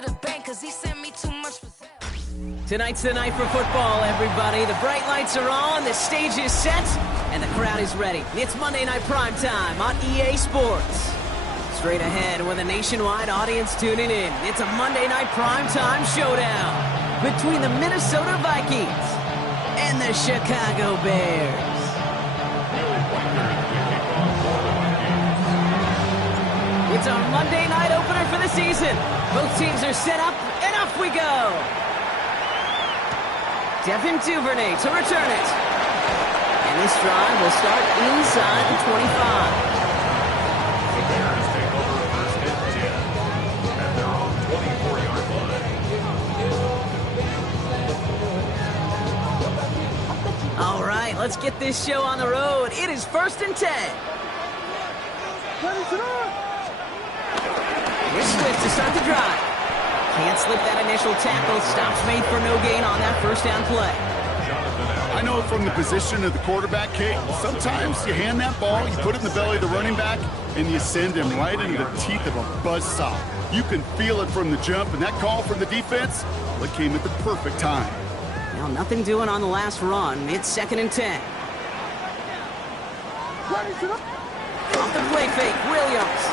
to the bank, cause he sent me too much for sale. Tonight's the night for football, everybody. The bright lights are on, the stage is set, and the crowd is ready. It's Monday Night Primetime on EA Sports. Straight ahead with a nationwide audience tuning in, it's a Monday Night Primetime showdown between the Minnesota Vikings and the Chicago Bears. It's our Monday night opener for the season. Both teams are set up, and off we go. Devin Duvernay to return it. And this drive will start inside the 25. The Bears take over first and 10 at their own 24-yard line. All right, let's get this show on the road. It is first and 10. Here's Swift to start the drive. Can't slip that initial tackle. Stops made for no gain on that first down play. I know from the position of the quarterback, Kate, sometimes you hand that ball, you put it in the belly of the running back, and you send him right into the teeth of a buzzsaw. You can feel it from the jump, and that call from the defense, well, it came at the perfect time. Now, nothing doing on the last run. It's second and 10. Off the play fake, Williams.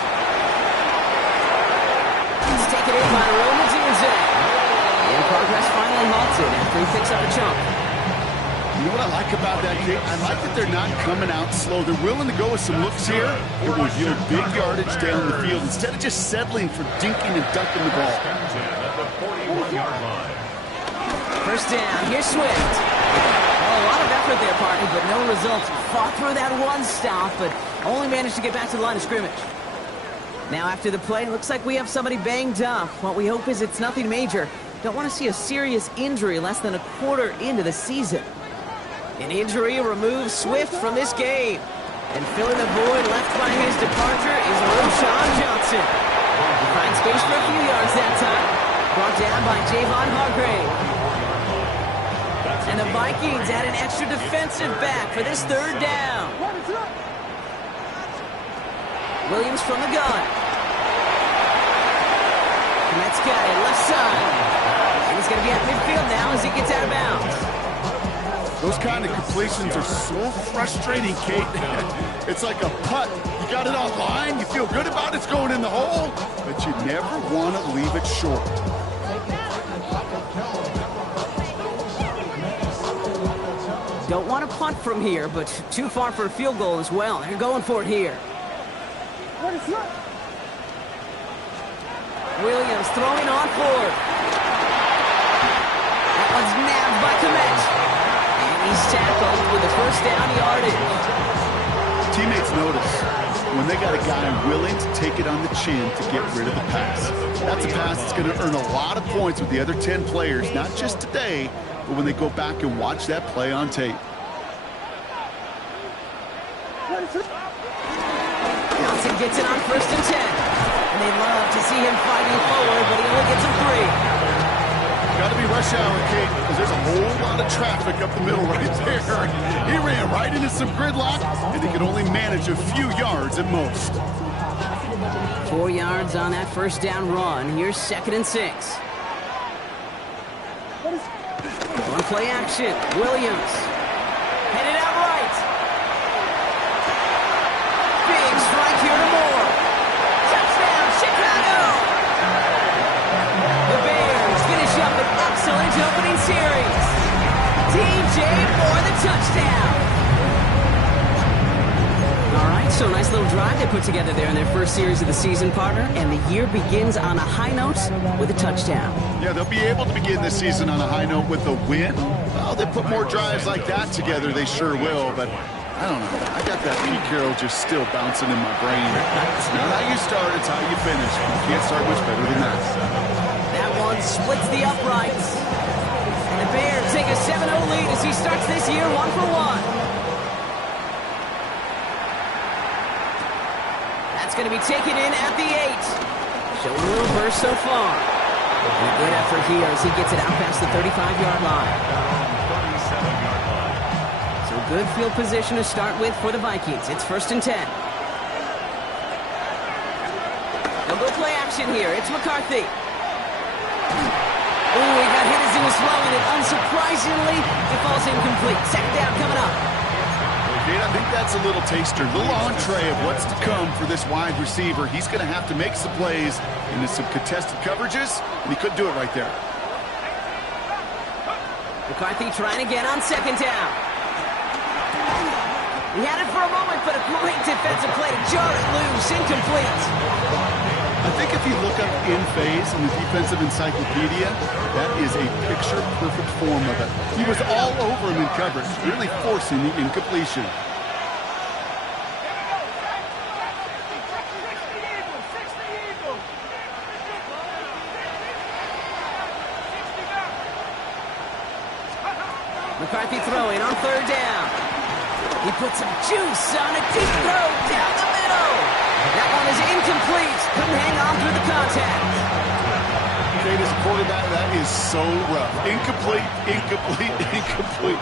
He's taken in by Roman Zirze. And progress finally halted after he picks up a chunk. You know what I like about that, Kate? I like that they're not coming out slow. They're willing to go with some looks here. It will yield big yardage down the field instead of just settling for dinking and dunking the ball. At the 41-yard line. First down, here's Swift. Well, a lot of effort there, partner, but no results. Fought through that one stop, but only managed to get back to the line of scrimmage. Now after the play, it looks like we have somebody banged up. What we hope is it's nothing major. Don't want to see a serious injury less than a quarter into the season. An injury removes Swift from this game. And filling the void left by his departure is Roshan Johnson. He finds space for a few yards that time. Brought down by Javon Hargrave. And the Vikings add an extra defensive back for this third down. Williams from the gun. And that's got it left side. And he's going to be at midfield now as he gets out of bounds. Those kind of completions are so frustrating, Kate. It's like a putt. You got it on line, you feel good about it's going in the hole, but you never want to leave it short. Don't want to punt from here, but too far for a field goal as well. They're going for it here. Williams throwing on forward. That one's nabbed by Komet. And he's tackled with the first down yardage. Teammates notice when they got a guy willing to take it on the chin to get rid of the pass. That's a pass that's going to earn a lot of points with the other 10 players, not just today, but when they go back and watch that play on tape. Johnson gets it on first and 10. And they'd love to see him fighting forward, but he only gets him 3. Got to be rush hour, Kate, because there's a whole lot of traffic up the middle right there. He ran right into some gridlock, and he could only manage a few yards at most. 4 yards on that first down run. Here's second and 6. One play action. Williams. Headed out right. Big strike here to Moore. Touchdown, Chicago! The Bears finish up an excellent opening series. DJ Moore the touchdown. All right, so nice little drive they put together there in their first series of the season, partner, and the year begins on a high note with a touchdown. Yeah, they'll be able to begin this season on a high note with a win. Well, they put more drives like that together, they sure will, but I don't know. I got that Pete Carroll just still bouncing in my brain. It's not how you start, it's how you finish. You can't start much better than that. That one splits the uprights. And the Bears take a 7-0 lead as he starts this year 1-for-1. That's going to be taken in at the 8. Showing a little burst so far. And a good effort here as he gets it out past the 35-yard line. So good field position to start with for the Vikings. It's first and 10. They'll go play action here. It's McCarthy. Oh, he got hit as he was throwing it. Unsurprisingly, it falls incomplete. Second down coming up. Kate, I think that's a little taster, a little entree of what's to come for this wide receiver. He's going to have to make some plays into some contested coverages, and he couldn't do it right there. McCarthy trying again on second down. He had it for a moment, but a great defensive play to jar it loose. Incomplete. I think if you look up in phase in the defensive encyclopedia, that is a picture-perfect form of it. He was all over him in coverage, really forcing the incompletion. McCarthy throwing on third down. He puts some juice on a deep throw down the middle. That one is incomplete. Couldn't hang on through the contact. Kate, as a quarterback, that is so rough. Incomplete, incomplete, incomplete.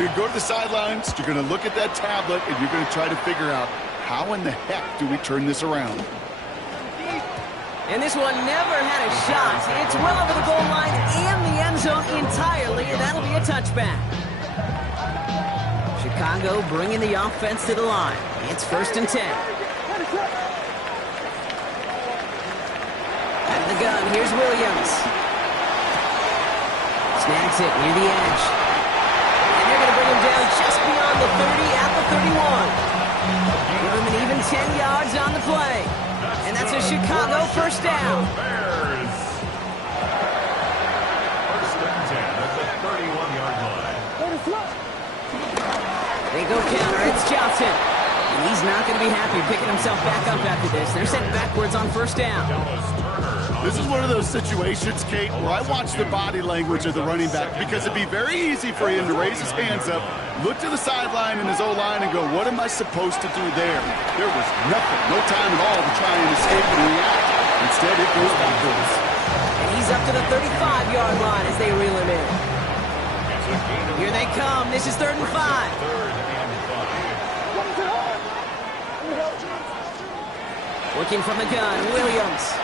You're going to go to the sidelines, you're going to look at that tablet, and you're going to try to figure out how in the heck do we turn this around. And this one never had a shot. It's well over the goal line and the end zone entirely, and that'll be a touchback. Chicago bringing the offense to the line. It's 1st and 10. Out of the gun, here's Williams. Snags it near the edge. And they're going to bring him down just beyond the 30 at the 31. Give him an even 10 yards on the play. And that's a Chicago first down. Bears. 1st and 10 at the 31-yard line. They go counter. It's Johnson. And he's not going to be happy picking himself back up after this. They're sent backwards on first down. This is one of those situations, Kate, where I watch the body language of the running back because it'd be very easy for him to raise his hands up, look to the sideline in his O-line and go, what am I supposed to do there? There was nothing, no time at all to try and escape and react. Instead, it goes backwards. And he's up to the 35-yard line as they reel him in. Here they come. This is 3rd and 5. Working from the gun, Williams.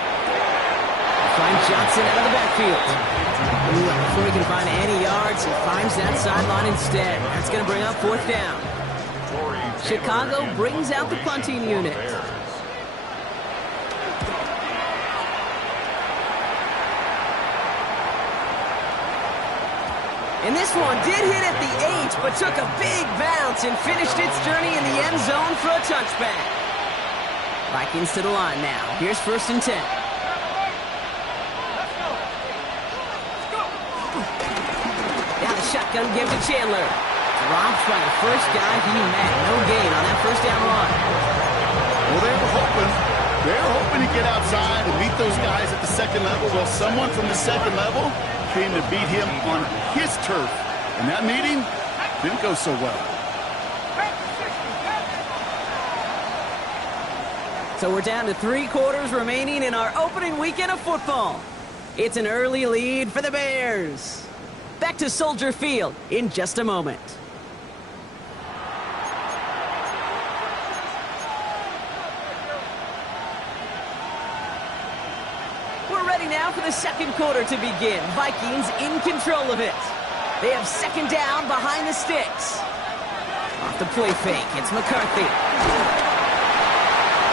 Finds Johnson out of the backfield. Ooh, and before he can find any yards, he finds that sideline instead. That's going to bring up 4th down. Chicago brings out the punting unit. And this one did hit at the 8, but took a big bounce and finished its journey in the end zone for a touchback. Vikings to the line now. Here's 1st and 10. Down the shotgun, give to Chandler. Dropped by the first guy he met. No gain on that first down run. Well, they were hoping to get outside and meet those guys at the second level. Well, someone from the second level came to beat him on his turf. And that meeting didn't go so well. So we're down to 3 quarters remaining in our opening weekend of football. It's an early lead for the Bears. Back to Soldier Field in just a moment. We're ready now for the second quarter to begin. Vikings in control of it. They have second down behind the sticks. Off the play fake, it's McCarthy.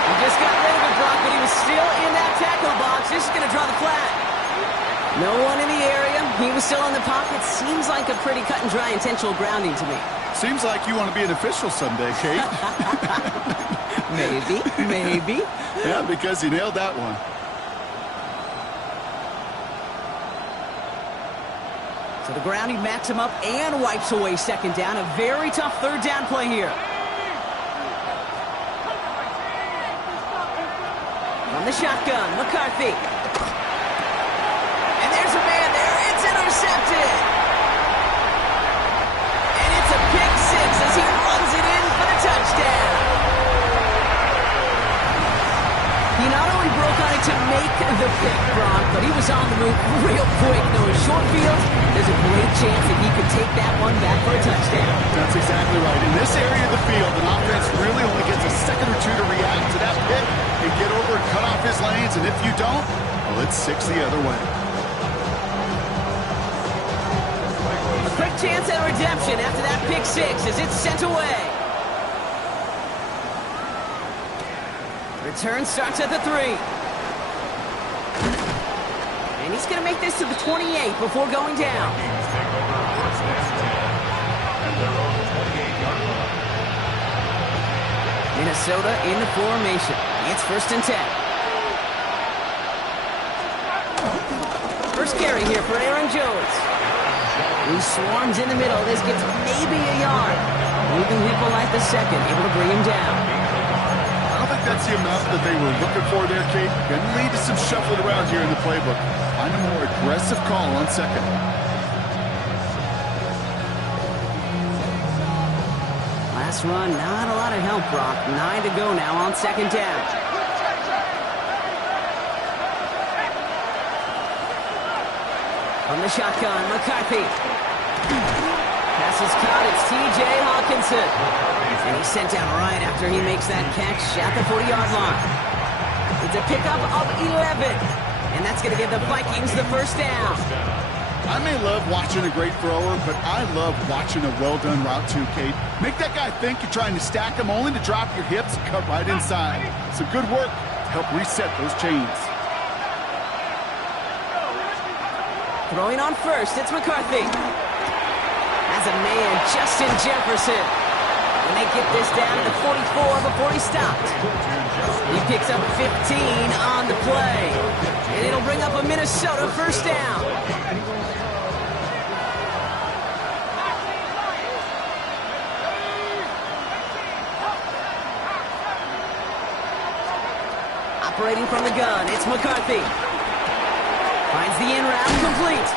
He just got rid of it, Brock, but he was still in that tackle box. This is going to draw the flag. No one in the area. He was still in the pocket. Seems like a pretty cut and dry intentional grounding to me. Seems like you want to be an official someday, Kate. Maybe. Yeah, because he nailed that one. So the grounding backs him up and wipes away second down. A very tough third down play here. From the shotgun, McCarthy. And there's a man there. It's intercepted. And it's a pick six as he runs it in for the touchdown. He not only broke on it to make the pick, Brock, but he was on the move real quick. Knowing short field, there's a great chance that he could take that one back for a touchdown. That's exactly right. In this area of the field, an offense really only gets a second or two to react to that pick and get over and cut off his lanes. And if you don't, well, it's 6 the other way. chance at redemption after that pick six as it's sent away. Return starts at the 3. And he's going to make this to the 28 before going down. Vikings take over first and 10 at their own 28-yard line. Minnesota in the formation. It's first and 10. First carry here for Aaron Jones. He swarms in the middle. This gets maybe a yard. Moving people like the second, able to bring him down. I don't think that's the amount that they were looking for there, Kate. Going to lead to some shuffling around here in the playbook. Find a more aggressive call on second. Last run, not a lot of help, Brock. 9 to go now on second down. From the shotgun, McCarthy. Pass is caught, it's T.J. Hawkinson. And he's sent down right after he makes that catch at the 40-yard line. It's a pickup of 11. And that's going to give the Vikings the first down. I may love watching a great thrower, but I love watching a well-done route too, Kate. Make that guy think you're trying to stack him only to drop your hips and cut right inside. Some good work to help reset those chains. Throwing on first, it's McCarthy. Has a man, Justin Jefferson. And they get this down to the 44 before he stopped. He picks up 15 on the play. And it'll bring up a Minnesota first down. Operating from the gun, it's McCarthy. Finds the in route complete.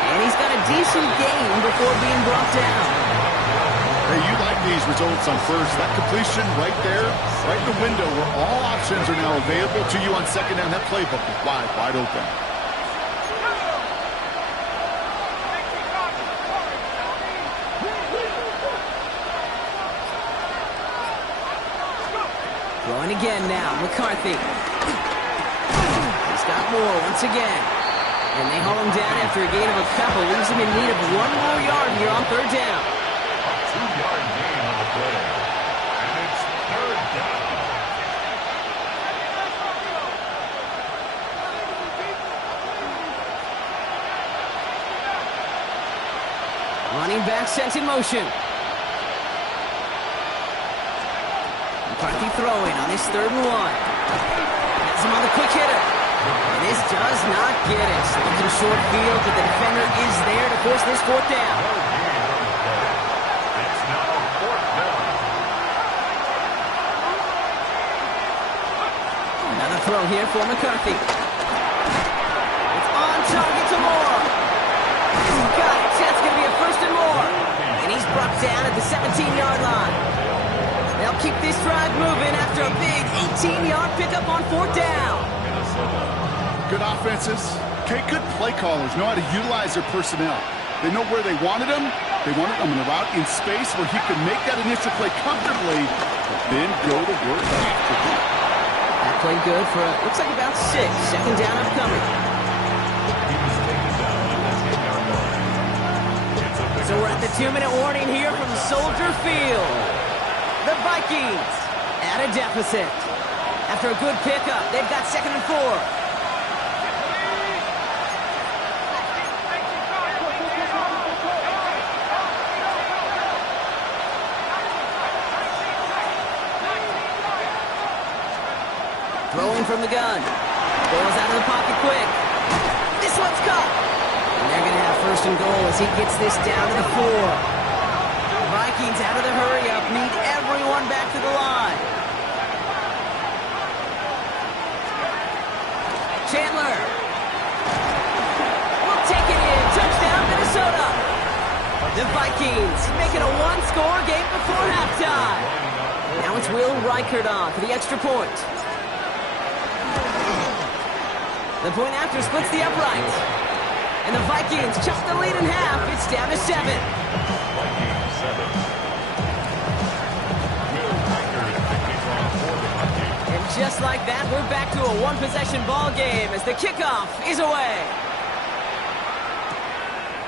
And he's got a decent gain before being brought down. Hey, you like these results on first. That completion right there, right in the window where all options are now available to you on second down. That playbook is wide open. Throwing again now, McCarthy. He's got more once again. And they haul him down after a gain of a couple. Leaves him in need of 1 more yard here on third down. A 2-yard gain on the play. And it's third down. Running back sent in motion. McCarthy throwing on his 3rd and 1. Has him on the quick hitter. And this does not get it. Looking short field, but the defender is there to force this 4th down. It's now 4th down. Another throw here for McCarthy. It's on target to Moore. He's got it. That's going to be a 1st and more. And he's brought down at the 17-yard line. They'll keep this drive moving after a big 18-yard pickup on 4th down. Good offenses. Okay, good play callers know how to utilize their personnel. They know where they wanted them. They wanted them in a route in space where he could make that initial play comfortably, but then go to work after that. That played good for, looks like about 6. Second down upcoming. So we're at the 2-minute warning here from Soldier Field. The Vikings at a deficit. After a good pickup, they've got 2nd and 4. Throwing from the gun. Goes out of the pocket quick. This one's caught. And they're going to have 1st and goal as he gets this down to the 4. Vikings out of the hurry-up need everyone back to the line. Chandler. Will take it in. Touchdown, Minnesota. The Vikings making a 1-score game before halftime. Now it's Will Reichert on for the extra point. The point after splits the uprights. And the Vikings chop the lead in half. It's down to 7. Vikings 7. Will Reichert kicking off for the Vikings. And just like that, we're back to a 1-possession ball game as the kickoff is away.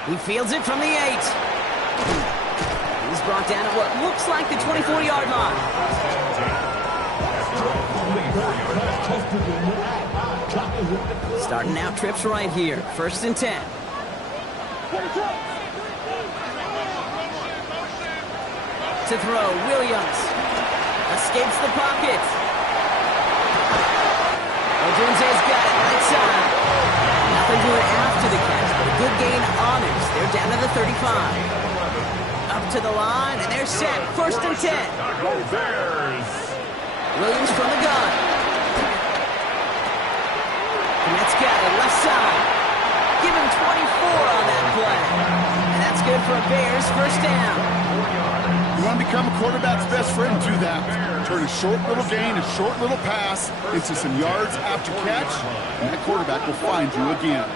He fields it from the 8. He's brought down at what looks like the 24-yard line. Starting out trips right here. 1st and 10. To throw, Williams. Escapes the pocket. Odunze's got it right side. Nothing doing after the catch, but a good gain on it. They're down to the 35. Up to the line, and they're set. 1st and 10. Williams from the gun. Kmet's got it left side. Give him 24 on that play. And that's good for a Bears 1st down. You want to become a quarterback's best friend? Do that. Turn a short little gain, a short little pass into some yards after catch, and that quarterback will find you again.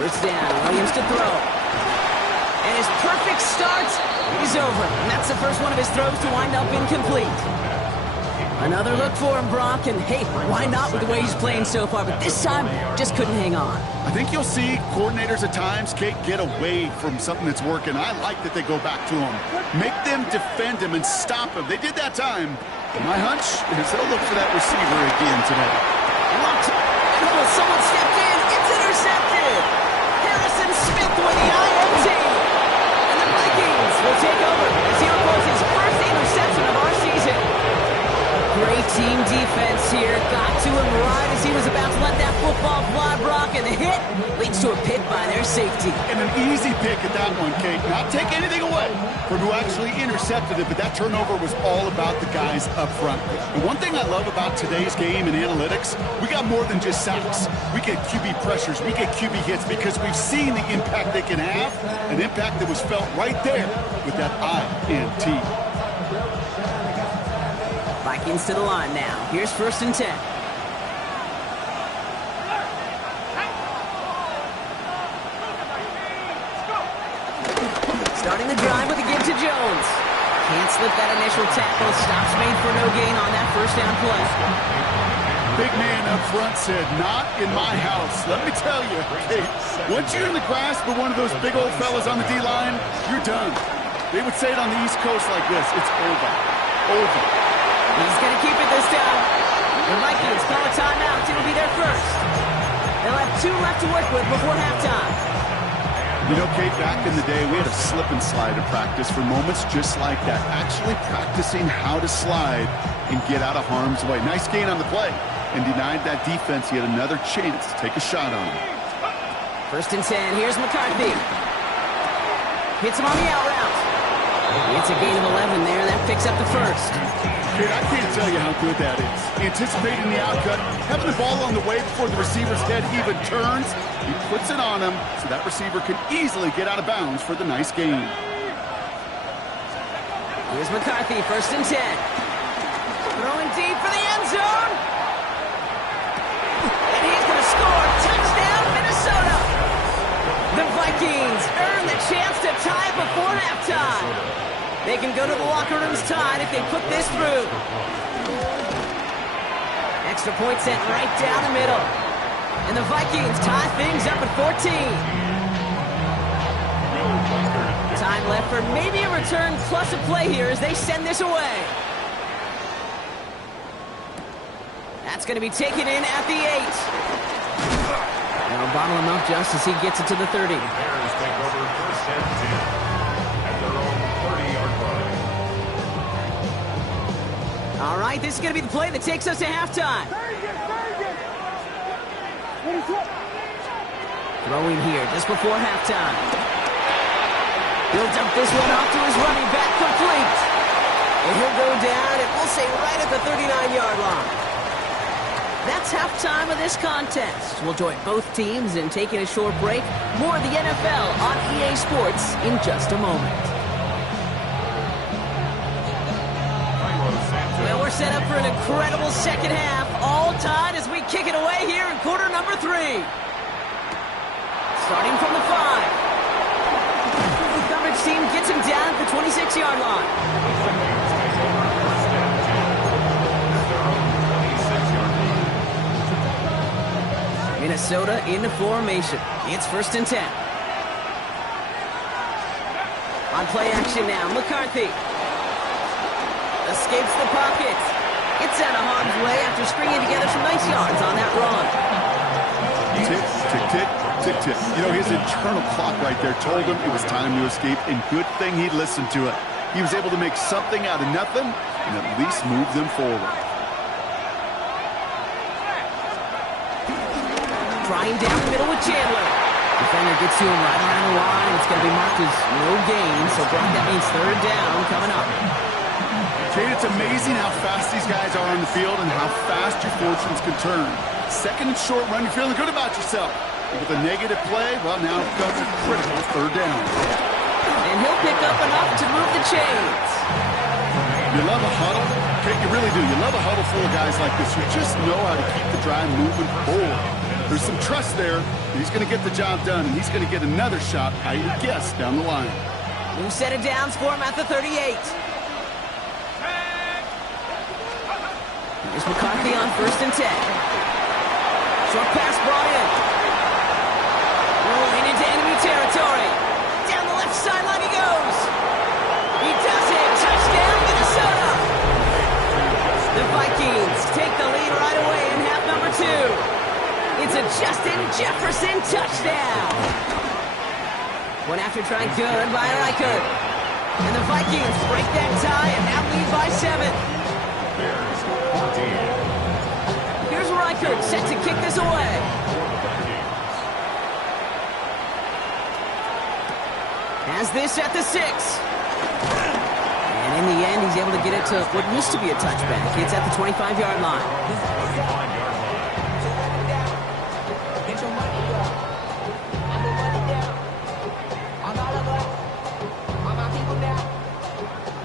1st down, Williams to throw. And his perfect start is over. And that's the first one of his throws to wind up incomplete. Another look for him, Brock, and hey, why not with the way he's playing so far? But this time, just couldn't hang on. I think you'll see coordinators at times, Kate, get away from something that's working. I like that they go back to him. Make them defend him and stop him. They did that time. My hunch is they'll look for that receiver again today. Someone stepped in. It's intercepted. Harrison Smith with the INT. And the Vikings will take over as he records his first interception of our season. Great team defense here. Got to him right as he was about to let that football fly, Brock, and the hit leads to a pick by their safety. And an easy pick at that one, Kate. Not take anything away from who actually intercepted it, but that turnover was all about the guys up front. And one thing I love about today's game and analytics, we got more than just sacks. We get QB pressures, we get QB hits because we've seen the impact they can have, an impact that was felt right there with that INT. Vikings to the line now. Here's 1st and 10. Starting the drive with a give to Jones. Can't slip that initial tackle. Stops made for no gain on that 1st down play. Big man up front said, not in my house. Let me tell you, Kate, once you're in the grasp of one of those big old fellas on the D-line, you're done. They would say it on the East Coast like this, it's over. Over. He's going to keep it this time. The Vikings call a timeout. It'll be their first. They'll have 2 left to work with before halftime. You know, Kate, back in the day, we had a slip and slide to practice for moments just like that. Actually practicing how to slide and get out of harm's way. Nice gain on the play. And denied that defense yet another chance to take a shot on him. 1st and 10. Here's McCarthy. Hits him on the out route. It's a gain of 11 there. That picks up the 1st. Kid, I can't tell you how good that is. Anticipating the outcut, having the ball on the way before the receiver's head even turns. He puts it on him so that receiver can easily get out of bounds for the nice gain. Here's McCarthy, 1st and 10. Throwing deep for the end zone. And he's going to score. Touchdown, Minnesota. The Vikings earn the chance to tie before halftime. They can go to the locker rooms tied if they put this through. Extra point sent right down the middle. And the Vikings tie things up at 14. Time left for maybe a return plus a play here as they send this away. That's going to be taken in at the 8. They'll bottle him up just as he gets it to the 30. Bears take over 1st and 10 at their own 30-yard line. All right, this is going to be the play that takes us to halftime. Throwing here just before halftime. He'll dump this one off to his running back, complete. And he'll go down, and we'll say right at the 39-yard line. That's halftime of this contest. We'll join both teams in taking a short break. More of the NFL on EA Sports in just a moment. Well, we're set up for an incredible second half. All tied as we kick it away here in quarter number 3. Starting from the 5. The coverage team gets him down at the 26-yard line. Minnesota in the formation. It's 1st and 10. On play action now, McCarthy. Escapes the pocket. Gets out of harm's way after stringing together some nice yards on that run. Tick, tick, tick, tick, tick. You know, his internal clock right there told him it was time to escape, and good thing he listened to it. He was able to make something out of nothing and at least move them forward. Trying down the middle with Chandler. Defender gets to him right around the line. It's going to be marked as no gain, so Brock, that means third down coming up. Kate, it's amazing how fast these guys are on the field and how fast your fortunes can turn. Second and short run, you're feeling good about yourself. But with a negative play, well, now it becomes a critical third down. And he'll pick up enough to move the chains. You love a huddle. Kate, you really do. You love a huddle full of guys like this who just know how to keep the drive moving forward. There's some trust there. He's going to get the job done, and he's going to get another shot, I would guess, down the line. New set of downs for him at the 38. Here's McCarthy on 1st and 10. Short pass brought in. Rolling into enemy territory. Down the left sideline he goes. He does it. Touchdown, Minnesota. The Vikings take the lead right away in half number 2. It's a Justin Jefferson touchdown. One after try good by Reichert. And the Vikings break that tie and now lead by 7. Here's Reichert set to kick this away. Has this at the 6. And in the end, he's able to get it to what used to be a touchback. It's at the 25-yard line.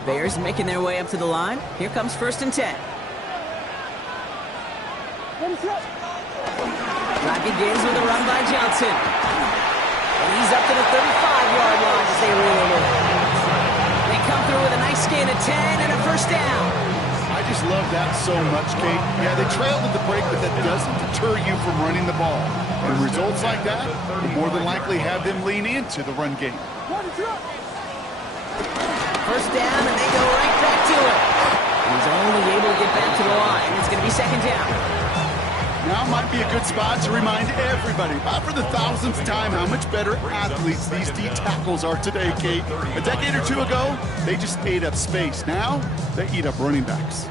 Bears making their way up to the line. Here comes 1st and 10. Drive begins with a run by Johnson. And he's up to the 35-yard line as they reel him in. They come through with a nice gain of 10 and a first down. I just love that so much, Kate. Yeah, they trailed at the break, but that doesn't deter you from running the ball. And results like that will more than likely have them lean into the run game. First down, and they go right back to it. He's only able to get back to the line. It's going to be 2nd down. Now might be a good spot to remind everybody, for the 1000th time, how much better athletes these D tackles are today, Kate. A decade or two ago, they just ate up space. Now, they eat up running backs.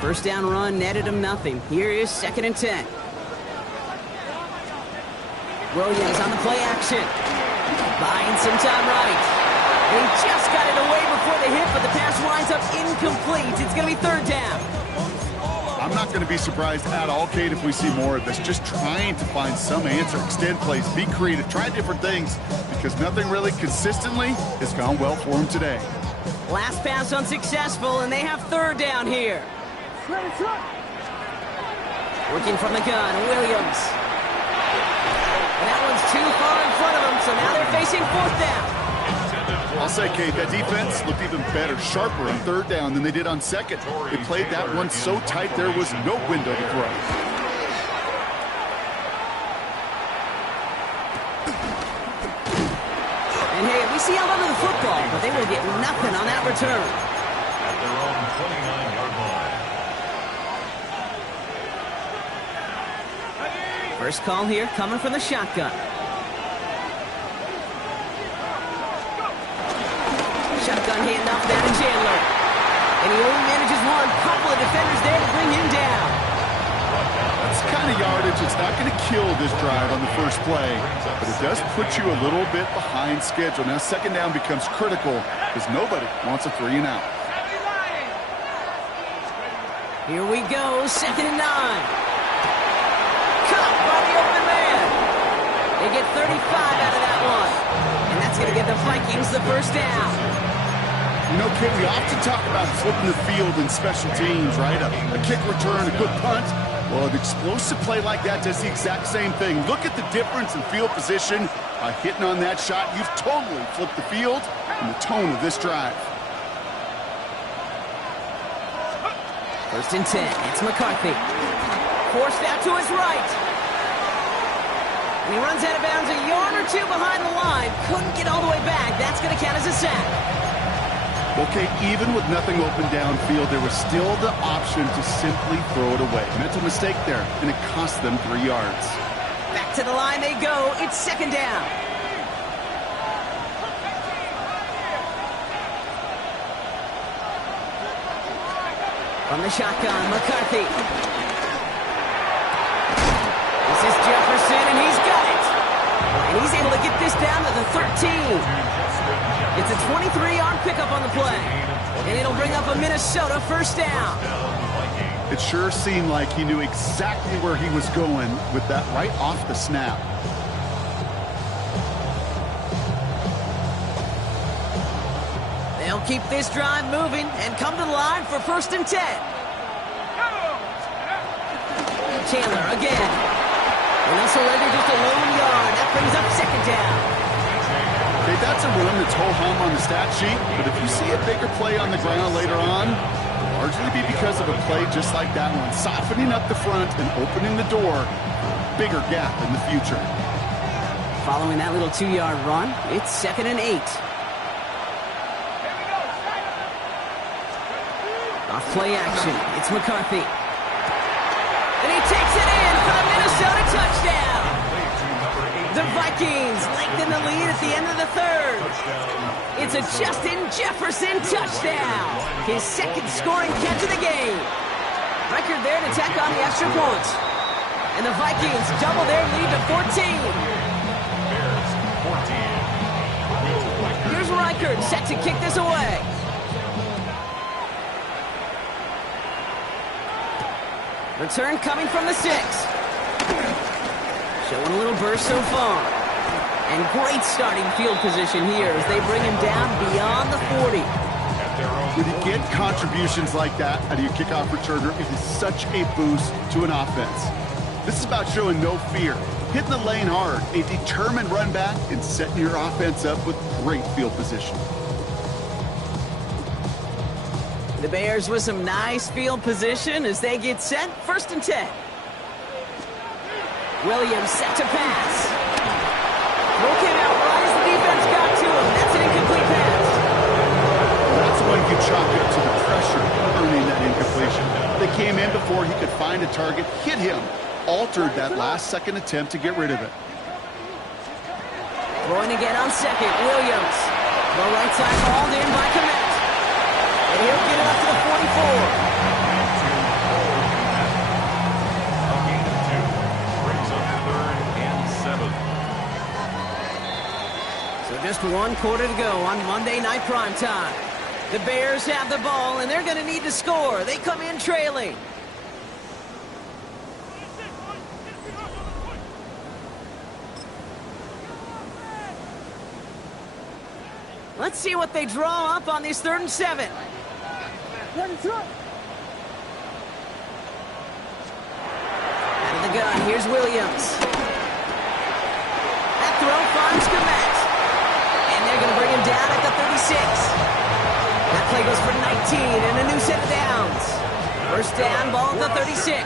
First down run netted him nothing. Here is 2nd and 10. Williams on the play action. Buying some time right. He just got it away before the hit, but the pass winds up incomplete. It's going to be 3rd down. I'm not going to be surprised at all, Kate, if we see more of this. Just trying to find some answer, extend plays, be creative, try different things, because nothing really consistently has gone well for him today. Last pass unsuccessful, and they have 3rd down here. Working from the gun, Williams. And that one's too far in front of them, so now they're facing 4th down. I'll say, Kate, that defense looked even better, sharper on 3rd down than they did on 2nd. They played that one so tight there was no window to throw. And hey, at least he held onto the football, but they will get nothing on that return. At their own 29-yard line. First call here coming from the shotgun. Shotgun handoff down to Chandler. And he only manages one. Couple of defenders there to bring him down. That's kind of yardage. It's not going to kill this drive on the first play, but it does put you a little bit behind schedule. Now 2nd down becomes critical because nobody wants a 3 and out. Here we go, 2nd and 9. Caught by the open man. They get 35 out of that one. And that's going to get the Vikings the first down. You know, Kid, we often talk about flipping the field in special teams, right? A kick return, a good punt. Well, an explosive play like that does the exact same thing. Look at the difference in field position. By hitting on that shot, you've totally flipped the field and the tone of this drive. 1st and 10. It's McCarthy. Forced out to his right. And he runs out of bounds a yard or two behind the line. Couldn't get all the way back. That's going to count as a sack. Okay, even with nothing open downfield, there was still the option to simply throw it away. Mental mistake there, and it cost them 3 yards. Back to the line they go. It's second down. From the shotgun, McCarthy. This is Jefferson, and he's got it. And he's able to get this down to the 13. It's a 23-yard pickup on the play. And it'll bring up a Minnesota first down. It sure seemed like he knew exactly where he was going with that right off the snap. They'll keep this drive moving and come to the line for 1st and 10. Chandler again. And also later just a lone yard. That brings up second down. Okay, that's a run that's ho-hum on the stat sheet, but if you see a bigger play on the ground later on, largely be because of a play just like that one, softening up the front and opening the door, bigger gap in the future. Following that little 2-yard run, it's 2nd and 8. Off play action, it's McCarthy. And he takes it in for the Minnesota touchdown. The Vikings lengthen the lead at the end of the 3rd. It's a Justin Jefferson touchdown. His 2nd scoring catch of the game. Record there to tack on the extra point. And the Vikings double their lead to 14. Here's Reichard set to kick this away. Return coming from the 6. Showing a little burst so far. And great starting field position here as they bring him down beyond the 40. When you get contributions like that out of your kickoff returner, it is such a boost to an offense. This is about showing no fear, hitting the lane hard, a determined run back, and setting your offense up with great field position. The Bears with some nice field position as they get set. 1st and 10. Williams set to pass. Throw came out right as the defense got to him. That's an incomplete pass. That's when you chalk it to the pressure earning that incompletion. They came in before he could find a target, hit him, altered that last-second attempt to get rid of it. Throwing again on 2nd, Williams. The right side hauled in by Komet. And he'll get it up to the 44. Just 1 quarter to go on Monday Night Primetime. The Bears have the ball, and they're going to need to score. They come in trailing. Let's see what they draw up on this 3rd and 7. Out of the gun, here's Williams. That throw finds Komet. They're going to bring him down at the 36. That play goes for 19 and a new set of downs. 1st down, ball at the 36.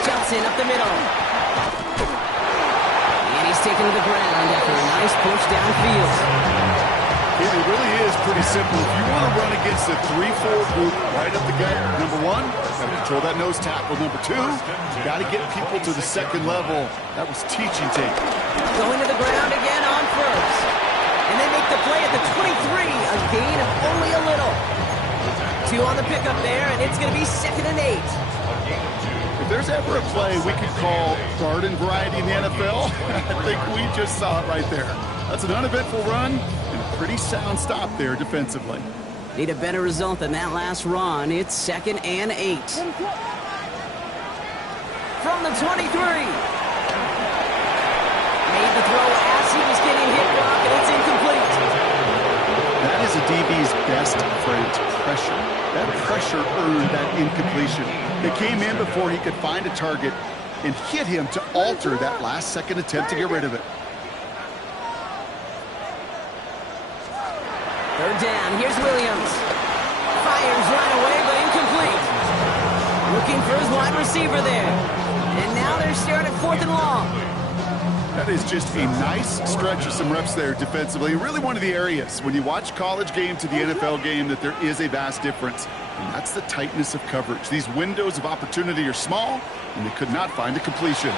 Johnson up the middle. And he's taken to the ground after a nice push downfield. It really is pretty simple. If you want to run against a 3-4 group right up the gut, number 1, got to control that nose tackle. Number 2, you got to get people to the 2nd level. That was teaching tape. Going to the ground again on 1st. And they make the play at the 23, a gain of only a little. 2 on the pickup there, and it's going to be 2nd and 8. If there's ever a play we could call garden variety in the NFL, I think we just saw it right there. That's an uneventful run and a pretty sound stop there defensively. Need a better result than that last run. It's 2nd and 8. From the 23. Made the throw as he was getting hit, Brock, and it's incomplete. That is a DB's best friend, pressure. That pressure earned that incompletion. They came in before he could find a target and hit him to alter that last-second attempt to get rid of it. 3rd down, here's Williams. Fires right away, but incomplete. Looking for his wide receiver there. And now they're staring at 4th and long. That is just a nice stretch of some reps there defensively. Really one of the areas when you watch college game to the NFL game that there is a vast difference. And that's the tightness of coverage. These windows of opportunity are small, and they could not find a completion.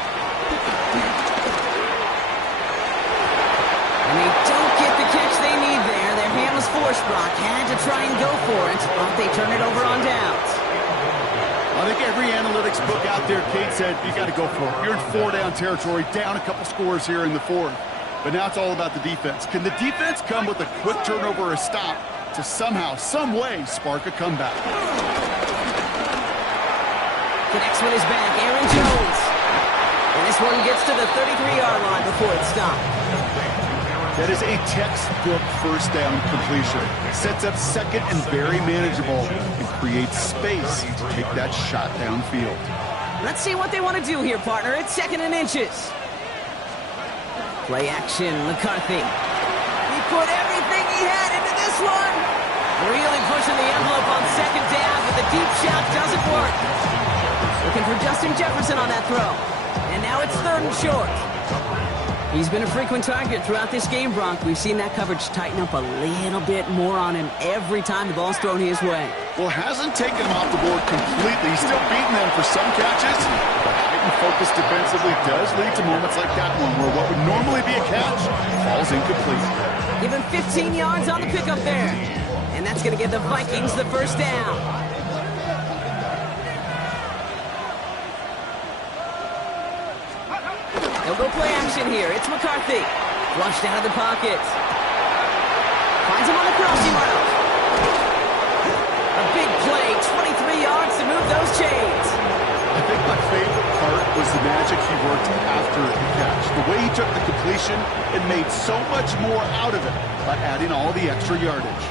And they don't get the catch they need there. Their hand was forced, Brock. Had to try and go for it, but they turn it over on downs. I think every analytics book out there, Kate said, you got to go for it. You're in 4-down territory, down a couple scores here in the 4th. But now it's all about the defense. Can the defense come with a quick turnover or a stop to somehow, some way, spark a comeback? Connects with his back, Aaron Jones. And this one gets to the 33-yard line before it's stopped. That is a textbook first down completion. Sets up second and very manageable and creates space to take that shot downfield. Let's see what they want to do here, partner. It's 2nd and inches. Play action, McCarthy. He put everything he had into this one. Really pushing the envelope on 2nd down, but the deep shot doesn't work. Looking for Justin Jefferson on that throw. And now it's 3rd and short. He's been a frequent target throughout this game, Bronk. We've seen that coverage tighten up a little bit more on him every time the ball's thrown his way. Well, hasn't taken him off the board completely. He's still beating them for some catches. But heightened focus defensively does lead to moments like that one where what would normally be a catch falls incomplete. Give him 15 yards on the pickup there. And that's going to give the Vikings the first down. They'll go play action here. It's McCarthy. Flushed out of the pocket. Finds him on the crossing route. A big play, 23 yards to move those chains. I think my favorite part was the magic he worked after the catch. The way he took the completion and made so much more out of it by adding all the extra yardage.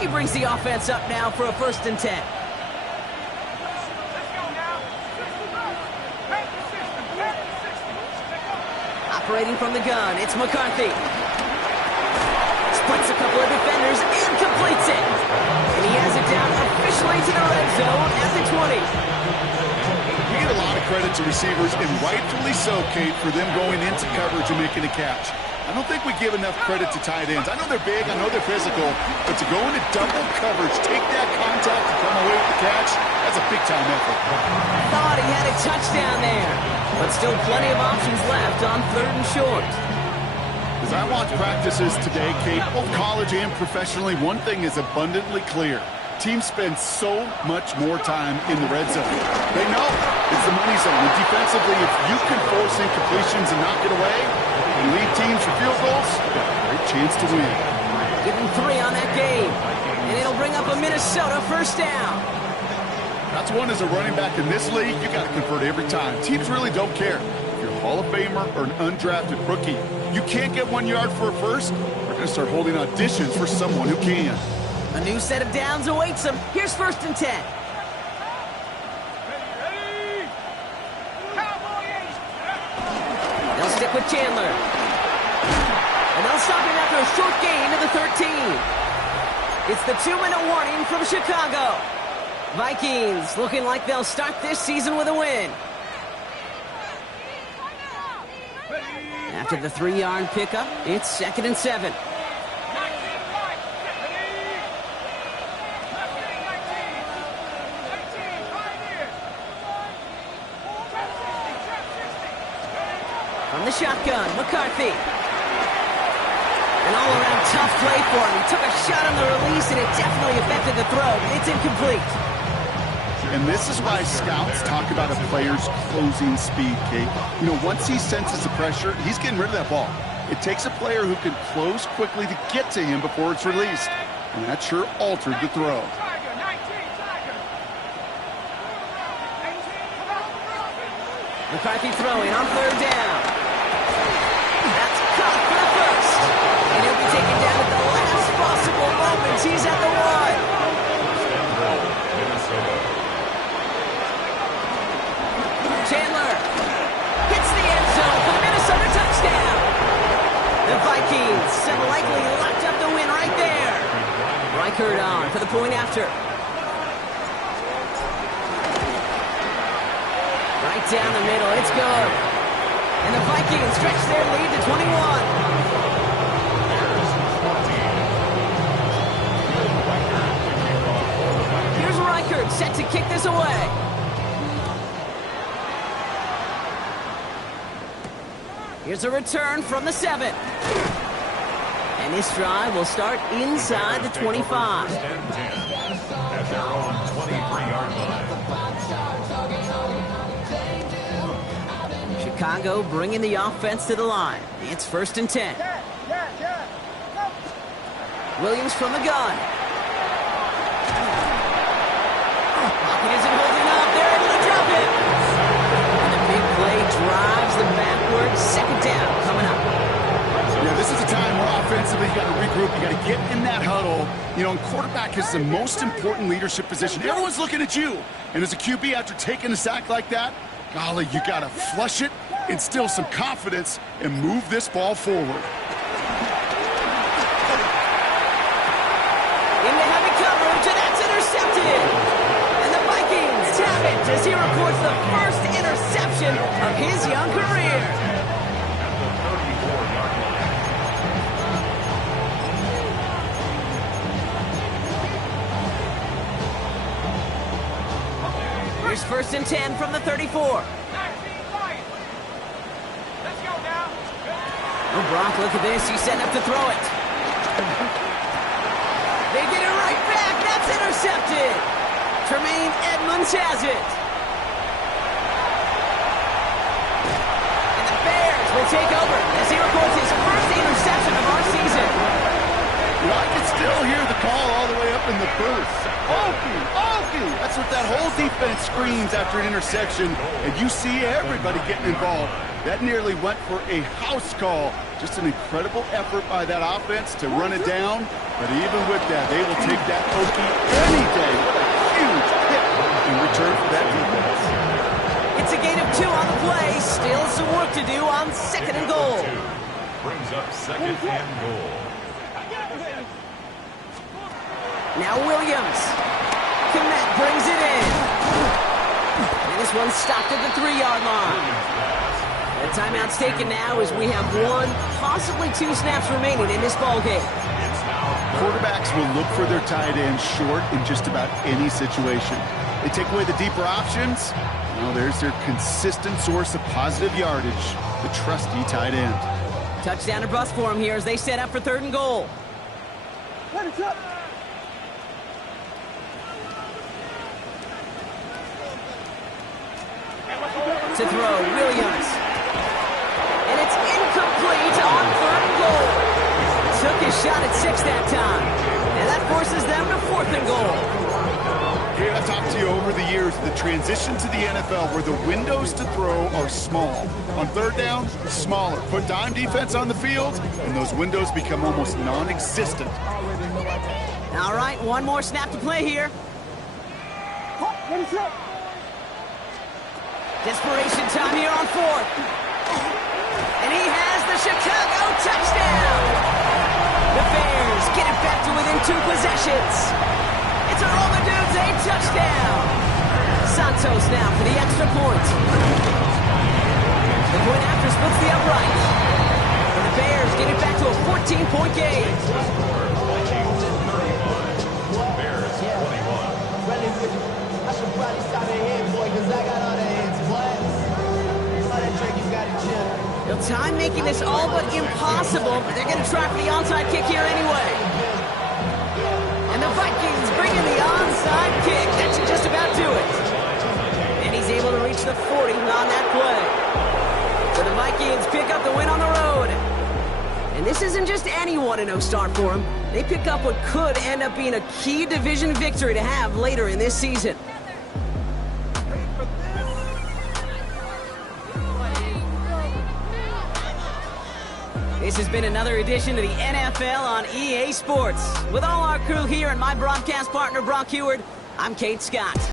He brings the offense up now for a 1st and 10. Operating from the gun, it's McCarthy. Splits a couple of defenders and completes it. And he has it down officially to the red zone at the 20. You get a lot of credit to receivers, and rightfully so, Kate, for them going into coverage and making a catch. I don't think we give enough credit to tight ends. I know they're big, I know they're physical, but to go into double coverage, take that contact and come away with the catch, that's a big-time effort. Thought he had a touchdown there, but still plenty of options left on 3rd and short. As I watch practices today, Kate, both college and professionally, one thing is abundantly clear. Teams spend so much more time in the red zone. They know it's the money zone. And defensively, if you can force incompletions and knock it away and lead teams for field goals, you've got a great chance to win. Give him 3 on that game, and it'll bring up a Minnesota first down. That's one as a running back in this league, you got to convert every time. Teams really don't care. If you're a Hall of Famer or an undrafted rookie, you can't get 1 yard for a first, they're going to start holding auditions for someone who can. A new set of downs awaits him. Here's 1st and 10. They'll stick with Chandler. And they'll stop him after a short gain to the 13. It's the 2-minute warning from Chicago. Vikings looking like they'll start this season with a win. After the 3-yard pickup, it's 2nd and 7. From the shotgun, McCarthy. An all-around tough play for him. He took a shot on the release, and it definitely affected the throw. It's incomplete. And this is why scouts talk about a player's closing speed, Kate. You know, once he senses the pressure, he's getting rid of that ball. It takes a player who can close quickly to get to him before it's released. And that sure altered the throw. McCarthy throwing on 3rd down. That's caught for the first. And he'll be taken down at the last possible moment. He's at the 1. Chandler hits the end zone for the Minnesota touchdown. The Vikings have likely locked up the win right there. Reichert on for the point after. Right down the middle. It's good. And the Vikings stretch their lead to 21. Here's Reichert set to kick this away. Here's a return from the 7. And this drive will start inside the 25. At their own 23-yard line. Chicago bringing the offense to the line. It's 1st and 10. Williams from the gun. Pocket isn't holding up. They're able to drop it. And the big play drives them backwards. 2nd down coming up. Yeah, this is a time where offensively you got to regroup. You got to get in that huddle. You know, and quarterback is the most important leadership position. Everyone's looking at you. And as a QB, after taking a sack like that, golly, you got to flush it, instill some confidence, and move this ball forward. Into heavy coverage, and that's intercepted. And the Vikings tap it as he records the first interception of his young career. Here's 1st and 10 from the 34. Oh, Brock, look at this. He's setting up to throw it. They get it right back. That's intercepted. Tremaine Edmonds has it. And the Bears will take over as he records his first interception of our season. You know, I can still hear the call all the way up in the booth. Okie, Okie! That's what that whole defense screams after an interception, and you see everybody getting involved. That nearly went for a house call. Just an incredible effort by that offense to run it down, but even with that, they will take that Okie any day. What a huge hit in return for that defense. It's a gain of 2 on the play. Still some work to do on 2nd and goal. Brings up 2nd and goal. Now Williams. Komet brings it in. And this one's stopped at the 3-yard line. The timeout's taken now as we have 1, possibly 2 snaps remaining in this ballgame. Quarterbacks will look for their tight end short in just about any situation. They take away the deeper options. Well, there's their consistent source of positive yardage, the trusty tight end. Touchdown or bust for him here as they set up for 3rd and goal. To throw, Williams. And it's incomplete on 3rd and goal. Took his shot at 6 that time. And that forces them to 4th and goal. Hey, I've talked to you over the years, the transition to the NFL where the windows to throw are small. On 3rd down, smaller. Put dime defense on the field, and those windows become almost non-existent. All right, 1 more snap to play here. Desperation time here on 4th. And he has the Chicago touchdown. The Bears get it back to within 2 possessions. It's a roll the dudes, a touchdown. Santos now for the extra point. The point after splits the upright. And the Bears get it back to a 14-point game. Bears 21. I should probably stop it here, boy, because I got all the hands. What? All that drink you got to chill. Well, time making this all but impossible, but they're going to try for the onside kick here anyway. And the Vikings bring in the onside kick. That should just about do it. And he's able to reach the 40 on that play. So the Vikings pick up the win on the road. And this isn't just any 1-0 start for them. They pick up what could end up being a key division victory to have later in this season. This has been another edition of the NFL on EA Sports. With all our crew here and my broadcast partner, Brock Heward, I'm Kate Scott.